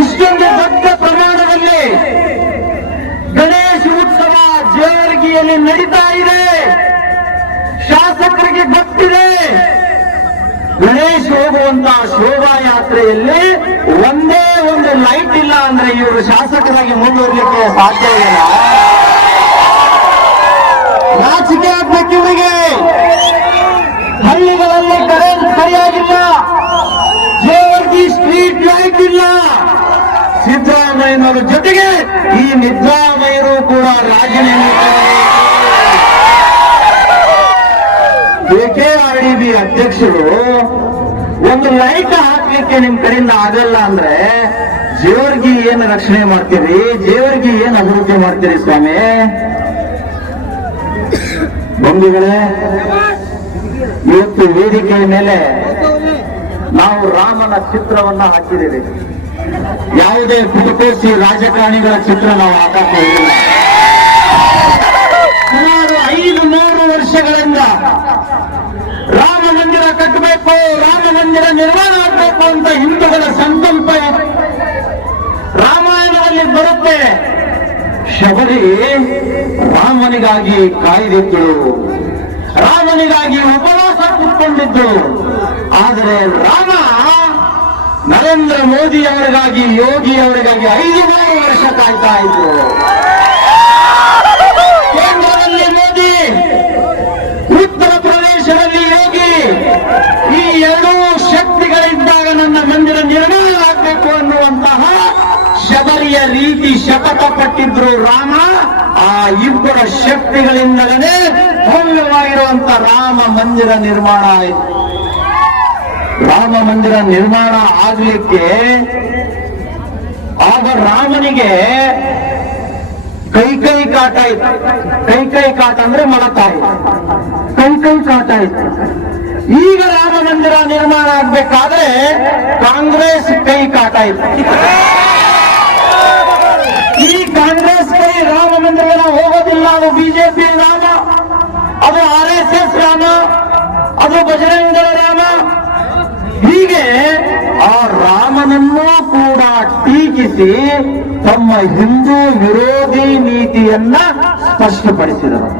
ಇಷ್ಟೊಂದು ದೊಡ್ಡ ಪ್ರಮಾಣದಲ್ಲಿ ಗಣೇಶ ಉತ್ಸವ ಜೇವರ್ಗಿಯಲ್ಲಿ ನಡೀತಾ ಇದೆ. ಶಾಸಕರಿಗೆ ಗೊತ್ತಿದೆ. ಗಣೇಶ್ ಹೋಗುವಂತಹ ಶೋಭಾಯಾತ್ರೆಯಲ್ಲಿ ಒಂದೇ ಒಂದು ಲೈಟ್ ಇಲ್ಲ ಅಂದ್ರೆ ಇವರು ಶಾಸಕರಾಗಿ ಮುಂದುವರಿಲಿಕ್ಕೆ ಸಾಧ್ಯ ಇಲ್ಲ ಸಿದ್ದರಾಮಯ್ಯನವರ ಜೊತೆಗೆ ಈ ನಿದ್ರಾಮಯ್ಯರು ಕೂಡ ರಾಜೀನಾಮೆ ಬಿ ಅಧ್ಯಕ್ಷರು? ಒಂದು ಲೈಟ್ ಹಾಕ್ಲಿಕ್ಕೆ ನಿಮ್ ಕಡೆಯಿಂದ ಆಗಲ್ಲ ಅಂದ್ರೆ ಜೇವರ್ಗಿ ಏನ್ ರಕ್ಷಣೆ ಮಾಡ್ತೀರಿ? ಜೇವರ್ಗಿ ಏನ್ ಅಭಿವೃದ್ಧಿ ಮಾಡ್ತೀರಿ ಸ್ವಾಮಿ? ಬಂಧುಗಳೇ, ಇವತ್ತು ವೇದಿಕೆಯ ಮೇಲೆ ನಾವು ರಾಮನ ಚಿತ್ರವನ್ನ ಹಾಕಿದ್ದೇವೆ. ಯಾವುದೇ ಬಿಜೆಪಿ ರಾಜಕಾರಣಿಗಳ ಚಿತ್ರ ನಾವು ಹಾಕಕ್ಕೆ ಹೋಗಿಲ್ಲ. ಸುಮಾರು ಐದು ನೂರು ವರ್ಷಗಳಿಂದ ರಾಮ ಮಂದಿರ ಕಟ್ಟಬೇಕು ರಾಮ ಮಂದಿರ ನಿರ್ಮಾಣ ಆಗಬೇಕು ಅಂತ ಹಿಂದೂಗಳ ಸಂಕಲ್ಪ. ರಾಮಾಯಣದಲ್ಲಿ ಬರುತ್ತೆ. ಶಬರಿ ರಾಮನಿಗಾಗಿ ಕಾಯ್ದಿದ್ದಳು. ರಾಮನಿಗಾಗಿ ಉಪವಾಸ ಕೂತ್ಕೊಂಡಿದ್ದು ಆದರೆ ರಾಮ ನರೇಂದ್ರ ಮೋದಿ ಅವರಿಗಾಗಿ, ಯೋಗಿ ಅವರಿಗಾಗಿ ಐದು ಮೂರು ವರ್ಷ ಕಾಯ್ತಾ ಇದ್ರು. ಕೇಂದ್ರದಲ್ಲಿ ಮೋದಿ, ಉತ್ತರ ಪ್ರದೇಶದಲ್ಲಿ ಯೋಗಿ, ಈ ಎರಡೂ ಶಕ್ತಿಗಳಿದ್ದಾಗ ನನ್ನ ಮಂದಿರ ನಿರ್ಮಾಣ ಆಗಬೇಕು ಅನ್ನುವಂತಹ ಶಬರಿಯ ರೀತಿ ಶಪಥ ಪಟ್ಟಿದ್ರು ರಾಮ. ಆ ಇಬ್ಬರ ಶಕ್ತಿಗಳಿಂದಲೇ ಭವ್ಯವಾಗಿರುವಂತ ರಾಮ ಮಂದಿರ ನಿರ್ಮಾಣ ಆಯಿತು. ರಾಮ ಮಂದಿರ ನಿರ್ಮಾಣ ಆಗಲಿಕ್ಕೆ ಆಗ ರಾಮನಿಗೆ ಕೈ ಕೈ ಕಾಟ ಇತ್ತು. ಕೈ ಕೈ ಕಾಟ ಅಂದ್ರೆ ಮಳತಾಯಿ ಕೈ ಕೈ ಕಾಟ ಇತ್ತು. ಈಗ ರಾಮ ಮಂದಿರ ನಿರ್ಮಾಣ ಆಗ್ಬೇಕಾದ್ರೆ ಕಾಂಗ್ರೆಸ್ ಕೈ ಕಾಟ ಇತ್ತು. ಈ ಕಾಂಗ್ರೆಸ್ ಕೈ ರಾಮ ಮಂದಿರ ಹೋಗೋದಿಲ್ಲ. ಅದು ಬಿಜೆಪಿ ರಾಮ, ಅದು ಆರ್ ಎಸ್ ಎಸ್ ರಾಮ, ಅದು ಬಜರಂಗರ ರಾಮ ಹೀಗೆ ಆ ರಾಮನನ್ನೂ ಕೂಡ ಟೀಕಿಸಿ ತಮ್ಮ ಹಿಂದೂ ವಿರೋಧಿ ನೀತಿಯನ್ನ ಸ್ಪಷ್ಟಪಡಿಸಿದರು.